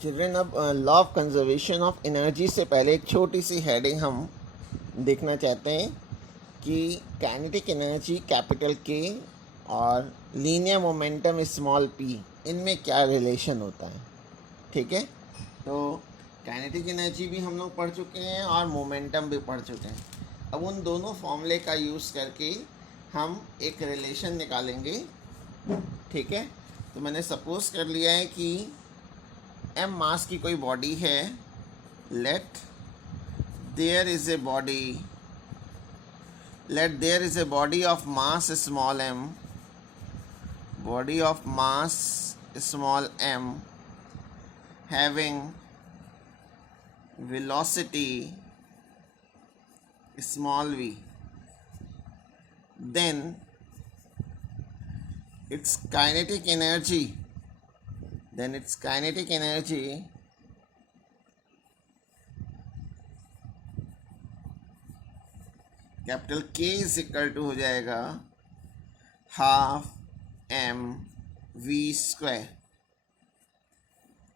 Children, अब law of conservation of energy से पहले एक छोटी सी हेडिंग हम देखना चाहते हैं कि काइनेटिक एनर्जी कैपिटल के और लीनियर मोमेंटम स्मॉल पी, इनमें क्या रिलेशन होता है। ठीक है, तो काइनेटिक एनर्जी भी हम लोग पढ़ चुके हैं और मोमेंटम भी पढ़ चुके हैं। अब उन दोनों फॉर्मूले का यूज़ करके हम एक रिलेशन निकालेंगे। ठीक है, तो मैंने सपोज कर लिया है कि एम मास की कोई बॉडी है। Let there is a body of mass small m, having velocity small v, then its kinetic energy capital K is equal to हो जाएगा हाफ एम वी स्क्वायर।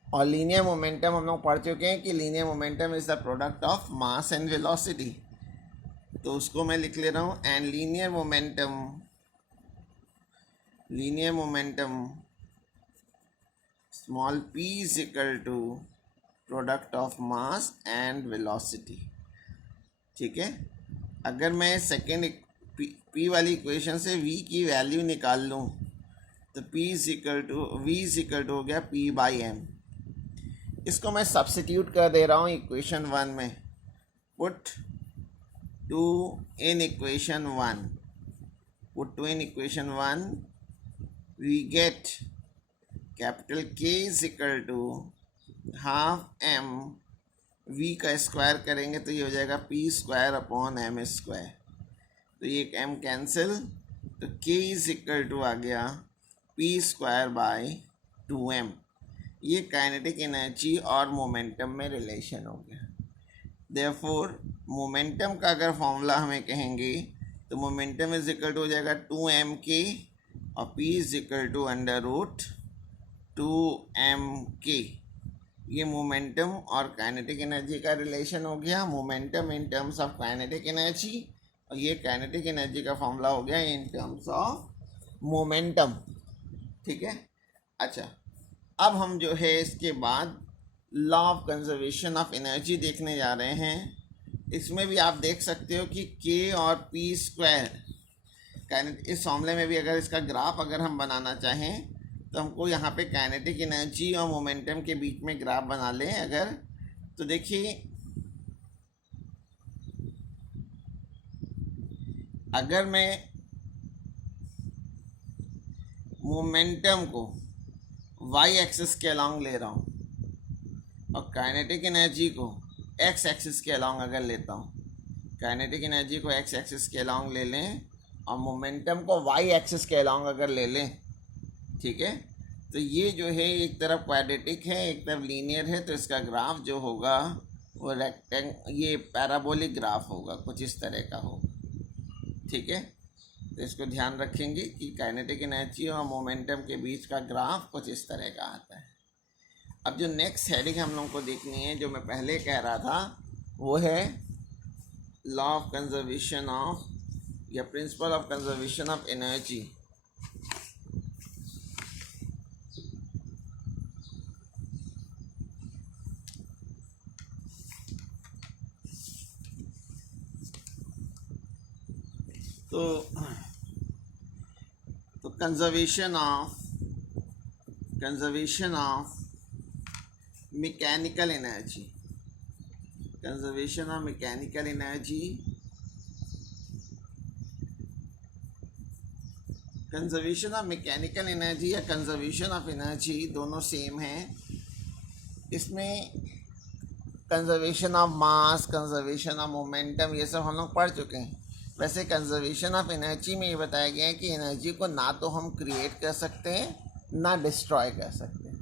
और लीनियर मोमेंटम हम लोग पढ़ चुके हैं कि linear momentum is the product of mass and velocity, तो उसको मैं लिख ले रहा हूँ। And linear momentum small p is equal to product of mass and velocity. ठीक है, अगर मैं सेकेंड p वाली इक्वेशन से v की वैल्यू निकाल लूँ तो v इज इक्वल टू हो गया p बाई एम। इसको मैं सब्स्टिट्यूट कर दे रहा हूँ इक्वेशन 1 में। Put two in equation 1 we get capital K is equal to half m, v का स्क्वायर करेंगे तो ये हो जाएगा p square upon m square, तो ये एक m कैंसिल, तो K इज इक्वल टू आ गया p स्क्वायर बाय 2m। ये काइनेटिक एनर्जी और मोमेंटम में रिलेशन हो गया। देयरफॉर मोमेंटम का अगर फॉर्मूला हमें कहेंगे तो मोमेंटम इज इक्वल टू हो जाएगा 2mk और p is equal to under root 2mk। ये मोमेंटम और काइनेटिक एनर्जी का रिलेशन हो गया। Momentum in terms of kinetic energy और ये काइनेटिक एनर्जी का फॉर्मूला हो गया इन टर्म्स ऑफ मोमेंटम। ठीक है, अच्छा, अब हम जो है इसके बाद law of conservation of energy देखने जा रहे हैं। इसमें भी आप देख सकते हो कि k और p स्क्वायर, इस फॉर्मूले में भी अगर इसका ग्राफ अगर हम बनाना चाहें तो हमको यहाँ पे काइनेटिक एनर्जी और मोमेंटम के बीच में ग्राफ बना लें अगर, तो देखिए अगर मैं मोमेंटम को y एक्सिस के अलॉन्ग ले रहा हूँ और काइनेटिक एनर्जी को x एक्सिस के अलॉन्ग अगर लेता हूँ, काइनेटिक एनर्जी को x एक्सिस के अलॉन्ग ले लें और मोमेंटम को y एक्सिस के अलॉन्ग अगर ले लें, ठीक है, तो ये जो है एक तरफ क्वाड्रेटिक है एक तरफ लीनियर है, तो इसका ग्राफ जो होगा वो ये पैराबोलिक ग्राफ होगा, कुछ इस तरह का होगा। ठीक है, तो इसको ध्यान रखेंगे कि काइनेटिक एनर्जी और मोमेंटम के बीच का ग्राफ कुछ इस तरह का आता है। अब जो नेक्स्ट हेडिंग हम लोग को देखनी है, जो मैं पहले कह रहा था, वो है लॉ ऑफ कंजर्वेशन ऑफ या principle of conservation of energy. तो conservation of mechanical energy, conservation of mechanical energy, conservation of mechanical energy या कंजर्वेशन ऑफ एनर्जी दोनों सेम हैं। इसमें conservation of mass, conservation of momentum, ये सब हम लोग पढ़ चुके हैं। वैसे कंजर्वेशन ऑफ एनर्जी में ये बताया गया है कि एनर्जी को ना तो हम क्रिएट कर सकते हैं ना डिस्ट्रॉय कर सकते हैं।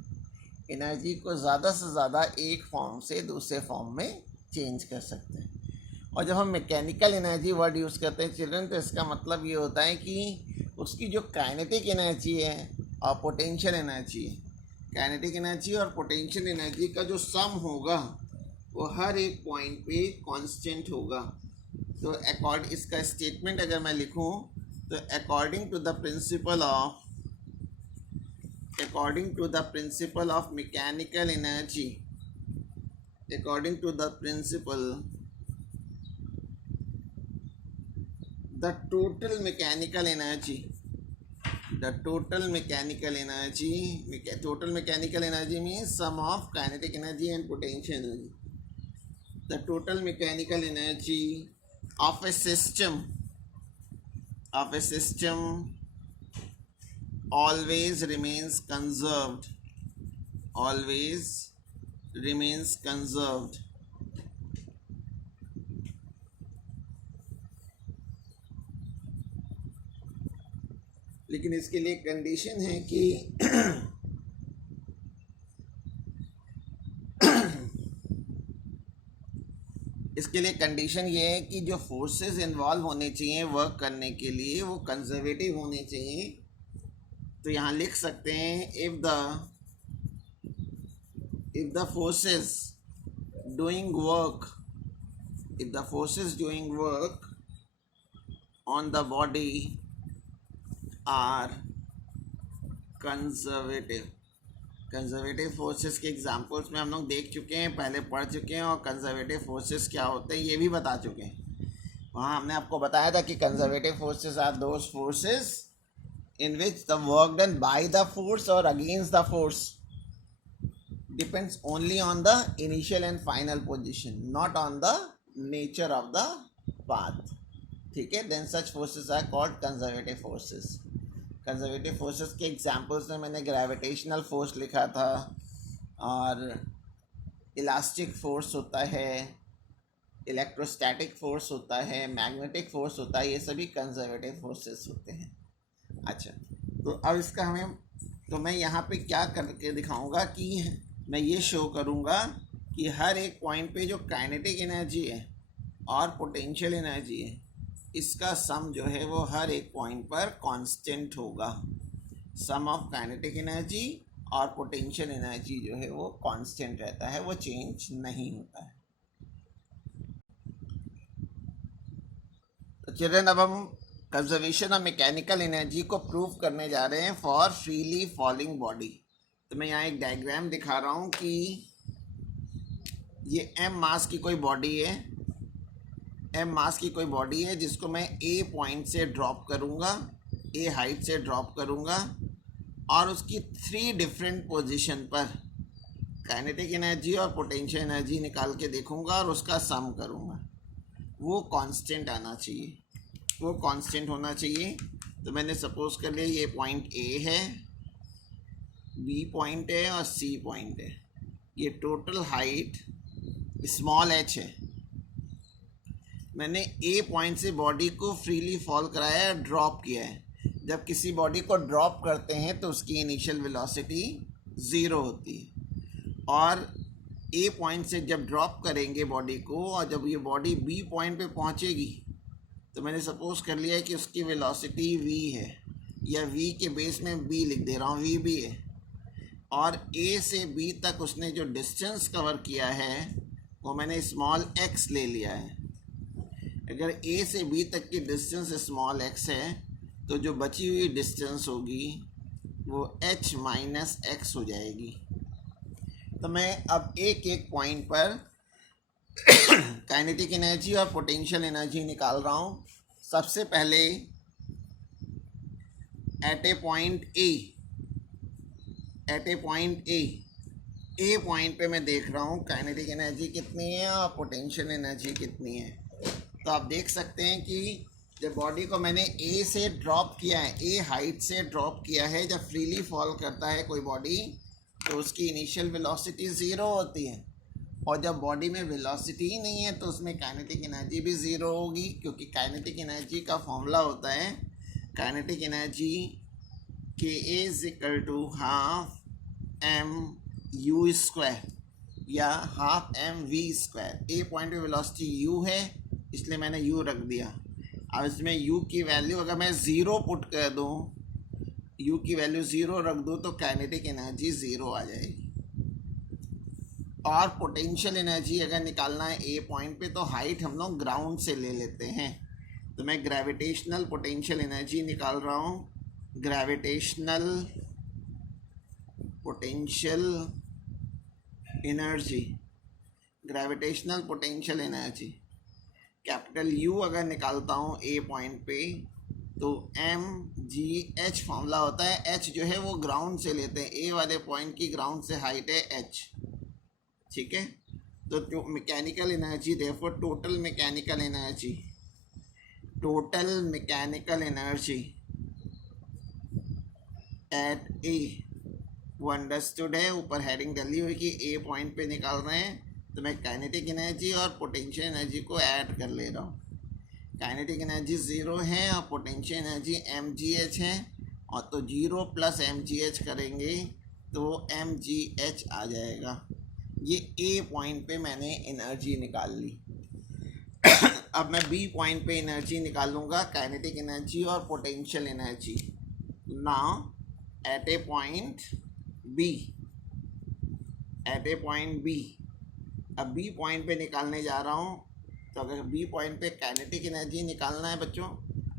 एनर्जी को ज़्यादा से ज़्यादा एक फॉर्म से दूसरे फॉर्म में चेंज कर सकते हैं। और जब हम मैकेनिकल एनर्जी वर्ड यूज़ करते हैं चिल्ड्रन, तो इसका मतलब ये होता है कि उसकी जो काइनेटिक एनर्जी है और पोटेंशियल एनर्जी है, काइनेटिक एनर्जी और पोटेंशियल एनर्जी का जो सम होगा वो हर एक पॉइंट पे कांस्टेंट होगा। तो इसका स्टेटमेंट अगर मैं लिखूं तो according to the principle of mechanical energy, according to the principle, the total mechanical energy means sum of kinetic energy and potential energy. The total mechanical energy of a system always remains conserved, लेकिन इसके लिए condition है कि इसके लिए condition ये है कि जो फोर्सेस इन्वॉल्व होने चाहिए वर्क करने के लिए वो कंजर्वेटिव होने चाहिए। तो यहाँ लिख सकते हैं if the forces doing work on the body are conservative forces के एग्जांपल्स में हम लोग देख चुके हैं, पहले पढ़ चुके हैं, और कंजर्वेटिव फोर्सेस क्या होते हैं ये भी बता चुके हैं। वहाँ हमने आपको बताया था कि conservative forces are those forces in which the work done by the force or against the force depends only on the initial and final position, not on the nature of the path. ठीक है, then such forces are called conservative forces. Conservative forces के examples में मैंने gravitational force लिखा था, और elastic force होता है, इलेक्ट्रोस्टैटिक फोर्स होता है, मैग्नेटिक फोर्स होता है, ये सभी कंजर्वेटिव फोर्सेस होते हैं। अच्छा, तो अब इसका तो मैं यहाँ पे क्या करके दिखाऊंगा कि मैं ये शो करूँगा कि हर एक पॉइंट पे जो काइनेटिक एनर्जी है और पोटेंशियल एनर्जी है इसका सम जो है वो हर एक पॉइंट पर कांस्टेंट होगा। सम ऑफ काइनेटिक एनर्जी और पोटेंशियल एनर्जी जो है वो कांस्टेंट रहता है, वो चेंज नहीं होता है। तो चिल्ड्रन, अब हम कंजर्वेशन ऑफ मैकेनिकल एनर्जी को प्रूव करने जा रहे हैं फॉर फ्रीली फॉलिंग बॉडी। तो मैं यहाँ एक डायग्राम दिखा रहा हूँ कि ये m मास की कोई बॉडी है, जिसको मैं a पॉइंट से ड्रॉप करूँगा, a हाइट से ड्रॉप करूँगा, और उसकी 3 डिफरेंट पोजीशन पर काइनेटिक एनर्जी और पोटेंशियल एनर्जी निकाल के देखूँगा और उसका सम करूँगा। वो कांस्टेंट आना चाहिए, वो कांस्टेंट होना चाहिए। तो मैंने सपोज कर लिया ये पॉइंट A है, B पॉइंट है और C पॉइंट है। ये टोटल हाइट स्मॉल h है। मैंने A पॉइंट से बॉडी को फ्रीली फॉल कराया, ड्रॉप किया है। जब किसी बॉडी को ड्रॉप करते हैं तो उसकी इनिशियल वेलोसिटी 0 होती है, और A पॉइंट से जब ड्रॉप करेंगे बॉडी को और जब ये बॉडी B पॉइंट पे पहुंचेगी तो मैंने सपोज कर लिया है कि उसकी वेलोसिटी v है, या v के बेस में b लिख दे रहा हूँ, v भी है, और a से b तक उसने जो डिस्टेंस कवर किया है वो मैंने स्मॉल x ले लिया है। अगर a से b तक की डिस्टेंस स्मॉल x है तो जो बची हुई डिस्टेंस होगी वो h माइनस x हो जाएगी। तो मैं अब एक एक पॉइंट पर काइनेटिक एनर्जी और पोटेंशियल एनर्जी निकाल रहा हूँ। सबसे पहले at a point A point पे मैं देख रहा हूँ काइनेटिक एनर्जी कितनी है और पोटेंशियल एनर्जी कितनी है। तो आप देख सकते हैं कि जब बॉडी को मैंने ए से ड्रॉप किया है, ए हाइट से ड्रॉप किया है, जब फ्रीली फॉल करता है कोई बॉडी तो उसकी इनिशियल वेलोसिटी 0 होती है, और जब बॉडी में वेलोसिटी ही नहीं है तो उसमें काइनेटिक एनर्जी भी 0 होगी, क्योंकि काइनेटिक एनर्जी का फॉर्मूला होता है kinetic energy K is equal to half m/u² या हाफ m/v²। ए पॉइंट पे वेलोसिटी u है इसलिए मैंने u रख दिया। अब इसमें u की वैल्यू अगर मैं 0 पुट कर दूँ, यू की वैल्यू 0 रख दो तो काइनेटिक एनर्जी 0 आ जाएगी। और पोटेंशियल एनर्जी अगर निकालना है ए पॉइंट पे तो हाइट हम लोग ग्राउंड से ले लेते हैं। तो मैं ग्रेविटेशनल पोटेंशियल एनर्जी निकाल रहा हूँ। Gravitational potential energy, gravitational potential energy capital you अगर निकालता हूँ ए पॉइंट पे तो mgh फॉर्मूला होता है। h जो है वो ग्राउंड से लेते हैं, ए वाले पॉइंट की ग्राउंड से हाइट है h, ठीक है। तो mechanical energy therefore total mechanical energy, total mechanical energy at a, वो अंडरस्टूड है। ऊपर हेडिंग डली हुई कि ए पॉइंट पे निकाल रहे हैं तो मैं काइनेटिक एनर्जी और पोटेंशियल एनर्जी को ऐड कर ले रहा हूँ। काइनेटिक एनर्जी 0 है और पोटेंशियल एनर्जी mgh है, और तो 0 प्लस mgh करेंगे तो mgh आ जाएगा। ये ए पॉइंट पे मैंने एनर्जी निकाल ली। अब मैं बी पॉइंट पे एनर्जी निकालूंगा, काइनेटिक एनर्जी और potential energy. Now at a point B, at a point B, अब बी पॉइंट पे निकालने जा रहा हूँ। तो अगर बी पॉइंट पे काइनेटिक एनर्जी निकालना है बच्चों,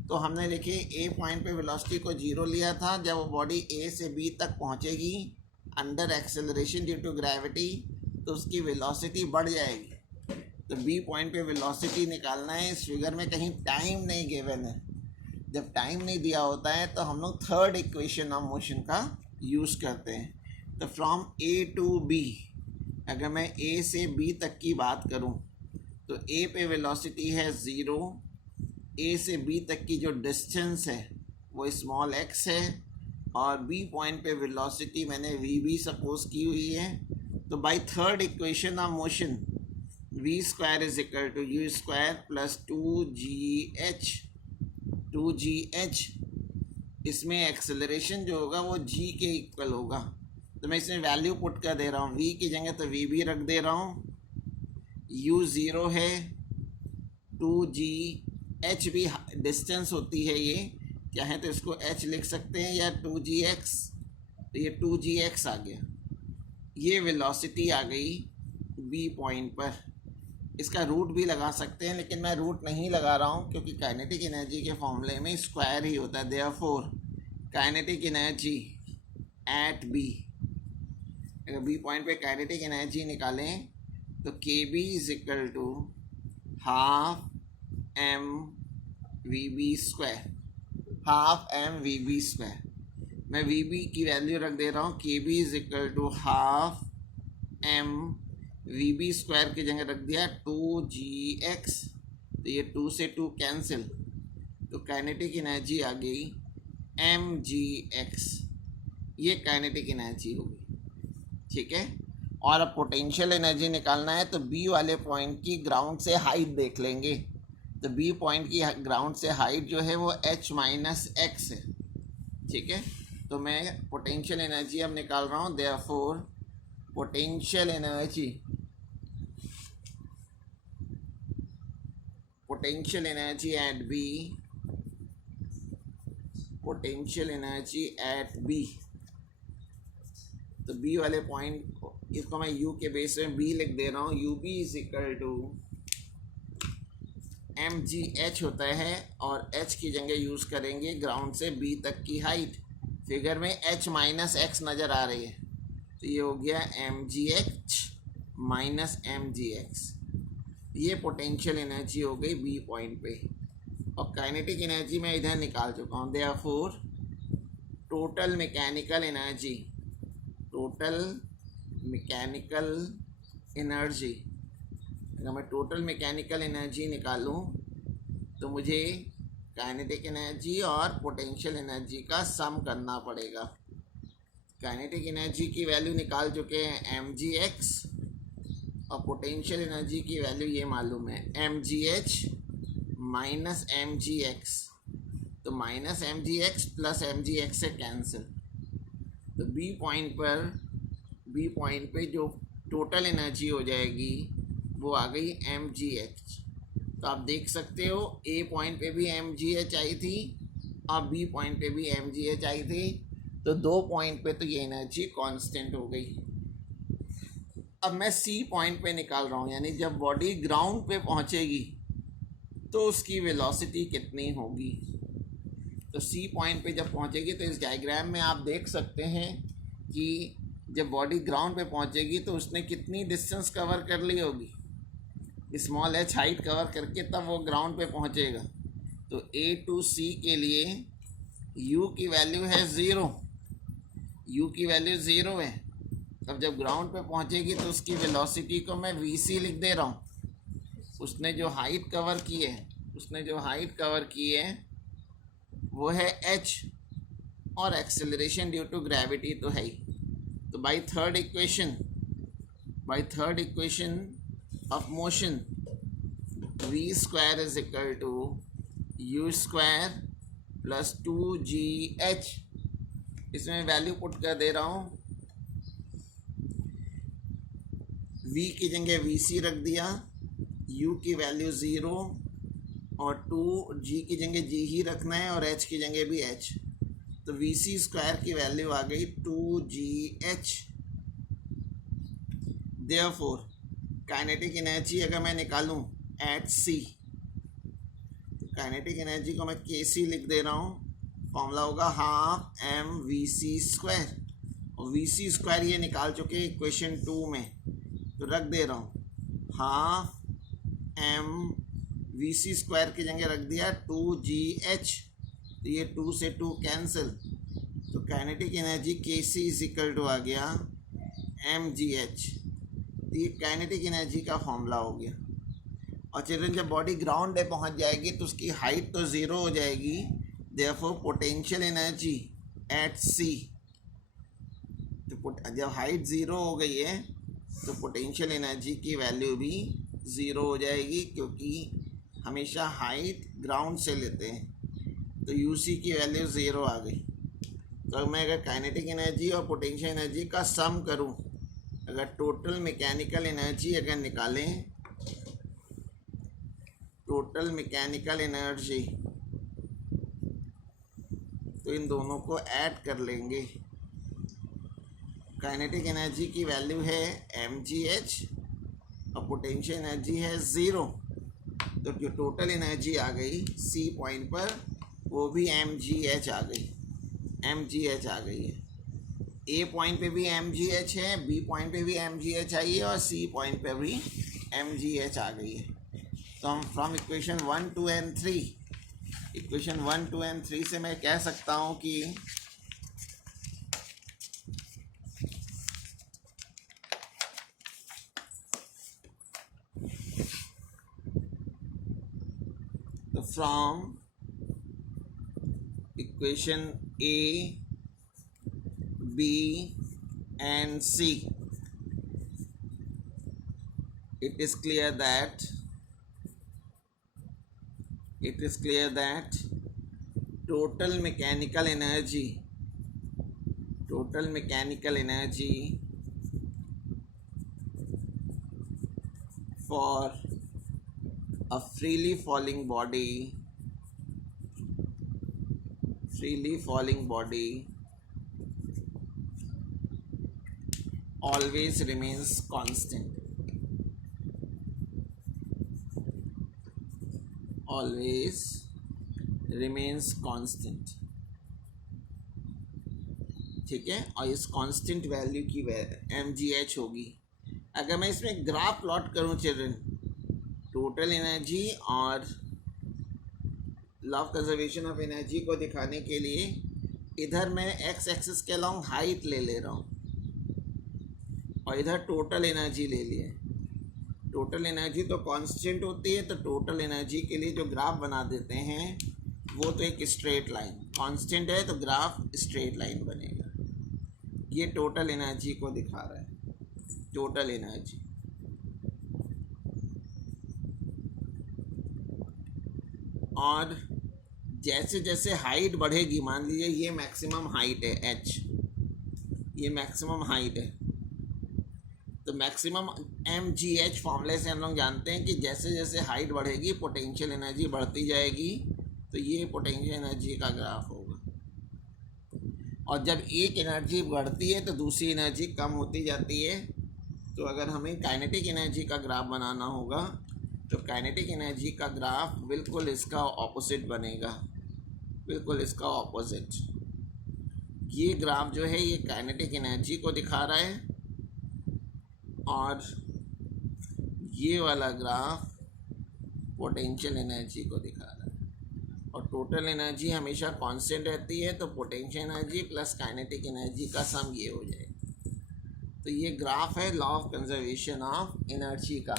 तो हमने देखिए ए पॉइंट पे वेलोसिटी को 0 लिया था। जब वो बॉडी ए से बी तक पहुँचेगी under acceleration due to gravity तो उसकी वेलोसिटी बढ़ जाएगी। तो बी पॉइंट पे वेलोसिटी निकालना है। इस फिगर में कहीं टाइम नहीं गिवन है। जब टाइम नहीं दिया होता है तो हम लोग थर्ड इक्वेशन ऑफ मोशन का यूज़ करते हैं। तो फ्रॉम ए टू बी, अगर मैं ए से बी तक की बात करूं तो ए पे वेलोसिटी है 0, ए से बी तक की जो डिस्टेंस है वो स्मॉल x है, और बी पॉइंट पे वेलोसिटी मैंने वी बी सपोज की हुई है। तो by third equation of motion v square is equal to u square plus 2gh, 2gh, इसमें एक्सेलरेशन जो होगा वो g के इक्वल होगा। तो मैं इसमें वैल्यू पुट कर दे रहा हूँ, v की जगह तो v भी रख दे रहा हूँ, u 0 है, 2gh भी डिस्टेंस होती है, ये क्या है तो इसको h लिख सकते हैं, या 2gx, तो ये 2gx आ गया। ये वेलोसिटी आ गई b पॉइंट पर। इसका रूट भी लगा सकते हैं, लेकिन मैं रूट नहीं लगा रहा हूँ क्योंकि काइनेटिक एनर्जी के फॉर्मूले में स्क्वायर ही होता है। Therefore kinetic energy at B, अगर बी पॉइंट पे काइनेटिक एनर्जी निकालें तो K B is equal to half M V B square, half M V B square. मैं वी बी की वैल्यू रख दे रहा हूँ, K B is equal to half M V B square की जगह रख दिया 2gx, तो ये 2 से 2 कैंसिल, तो काइनेटिक एनर्जी आ गई mgx। ये काइनेटिक एनर्जी होगी, ठीक है। और अब पोटेंशियल एनर्जी निकालना है तो बी वाले पॉइंट की ग्राउंड से हाइट देख लेंगे। तो बी पॉइंट की ग्राउंड से हाइट जो है वो h माइनस एक्स है, ठीक है। तो मैं पोटेंशियल एनर्जी अब निकाल रहा हूँ। Therefore potential energy, potential energy at B, potential energy at B, तो बी वाले पॉइंट इसको मैं यू के बेस में बी लिख दे रहा हूँ। U B is equal to M G H होता है, और एच की जगह यूज़ करेंगे ग्राउंड से बी तक की हाइट। फिगर में एच माइनस एक्स नज़र आ रही है, तो ये हो गया M G H minus M G X. ये पोटेंशियल एनर्जी हो गई बी पॉइंट पे, और काइनेटिक एनर्जी मैं इधर निकाल चुका हूँ। Therefore total mechanical energy, total mechanical energy, अगर मैं टोटल मैकेनिकल एनर्जी निकालूं तो मुझे काइनेटिक एनर्जी और पोटेंशियल एनर्जी का सम करना पड़ेगा। काइनेटिक एनर्जी की वैल्यू निकाल चुके हैं mgx, और पोटेंशियल एनर्जी की वैल्यू ये मालूम है mgh माइनस mgx, तो माइनस mgx प्लस mgx से कैंसिल। तो बी पॉइंट पर जो टोटल एनर्जी हो जाएगी वो आ गई mgh। तो आप देख सकते हो ए पॉइंट पे भी mgh आई थी और बी पॉइंट पे भी mgh आई थी। तो 2 पॉइंट पे तो ये एनर्जी कांस्टेंट हो गई। अब मैं सी पॉइंट पे निकाल रहा हूँ, यानी जब बॉडी ग्राउंड पे पहुँचेगी तो उसकी वेलोसिटी कितनी होगी। तो सी पॉइंट पे जब पहुँचेगी तो इस डायग्राम में आप देख सकते हैं कि जब बॉडी ग्राउंड पे पहुँचेगी तो उसने कितनी डिस्टेंस कवर कर ली होगी, स्मॉल एच हाइट कवर करके तब वो ग्राउंड पे पहुँचेगा। तो ए टू सी के लिए u की वैल्यू है 0, u की वैल्यू 0 है। तब जब ग्राउंड पे पहुँचेगी तो उसकी वेलोसिटी को मैं vc लिख दे रहा हूँ। उसने जो हाइट कवर की है वो है h, और एक्सेलरेशन ड्यू टू ग्रेविटी तो है ही। तो by third equation of motion v square is equal to u square plus 2gh, इसमें वैल्यू पुट कर दे रहा हूँ। v की जगह vc रख दिया, u की वैल्यू 0 और 2g की जगह g ही रखना है और h की जगह भी h। तो vc स्क्वायर की वैल्यू आ गई 2gh। देयरफॉर काइनेटिक एनर्जी अगर मैं निकालूं एट c, तो काइनेटिक एनर्जी को मैं kc लिख दे रहा हूँ। फॉर्मूला होगा half M V C square, और वी सी स्क्वायर ये निकाल चुके इक्वेशन 2 में, तो रख दे रहा हूँ half M V C square की जगह रख दिया 2gh। तो ये 2 से 2 कैंसिल, तो काइनेटिक एनर्जी के सी इज इक्वल टू आ गया mgh। तो ये काइनेटिक एनर्जी का फॉर्मूला हो गया। और चिल्ड्रन जब बॉडी ग्राउंड पे पहुंच जाएगी तो उसकी हाइट तो 0 हो जाएगी, देयरफॉर पोटेंशियल एनर्जी एट सी, तो जब हाइट 0 हो गई है तो पोटेंशियल एनर्जी की वैल्यू भी 0 हो जाएगी, क्योंकि हमेशा हाइट ग्राउंड से लेते हैं। तो यूसी की वैल्यू 0 आ गई। तो मैं अगर काइनेटिक एनर्जी और पोटेंशियल एनर्जी का सम करूं, अगर टोटल मैकेनिकल एनर्जी अगर निकालें, टोटल मैकेनिकल एनर्जी, तो इन दोनों को ऐड कर लेंगे। काइनेटिक एनर्जी की वैल्यू है mgh और पोटेंशियल एनर्जी है 0, तो जो टोटल एनर्जी आ गई सी पॉइंट पर वो भी mgh आ गई, mgh आ गई है। ए पॉइंट पे भी mgh है, बी पॉइंट पे भी mgh आई है और सी पॉइंट पे भी mgh आ गई है। तो हम from equation 1, 2 and 3, equation 1, 2 and 3 से मैं कह सकता हूँ कि तो from equation A, B and C, it is clear that total mechanical energy for a freely falling body always remains constant, ठीक है। और इस कांस्टेंट वैल्यू की mgh होगी। अगर मैं इसमें ग्राफ प्लॉट करूं चिल्ड्रन, टोटल एनर्जी और law of conservation of energy को दिखाने के लिए इधर मैं एक्स एक्सिस के अलॉन्ग हाइट ले रहा हूँ और इधर टोटल एनर्जी ले लिए। टोटल एनर्जी तो कांस्टेंट होती है, तो टोटल एनर्जी के लिए जो ग्राफ बना देते हैं वो तो एक स्ट्रेट लाइन, कांस्टेंट है तो ग्राफ स्ट्रेट लाइन बनेगा। ये टोटल एनर्जी को दिखा रहा है, टोटल एनर्जी। और जैसे जैसे हाइट बढ़ेगी, मान लीजिए ये मैक्सिमम हाइट है h, ये मैक्सिमम हाइट है, तो मैक्सिमम mgh फॉर्मूले से हम लोग जानते हैं कि जैसे जैसे हाइट बढ़ेगी पोटेंशियल एनर्जी बढ़ती जाएगी। तो ये पोटेंशियल एनर्जी का ग्राफ होगा। और जब एक एनर्जी बढ़ती है तो दूसरी एनर्जी कम होती जाती है। तो अगर हमें काइनेटिक एनर्जी का ग्राफ बनाना होगा तो काइनेटिक एनर्जी का ग्राफ बिल्कुल इसका ऑपोजिट बनेगा, बिल्कुल इसका ऑपोजिट। ये ग्राफ जो है ये काइनेटिक एनर्जी को दिखा रहा है और ये वाला ग्राफ पोटेंशियल एनर्जी को दिखा रहा है। और टोटल एनर्जी हमेशा कांस्टेंट रहती है, तो potential energy plus kinetic energy का सम ये हो जाएगा। तो ये ग्राफ है law of conservation of energy का।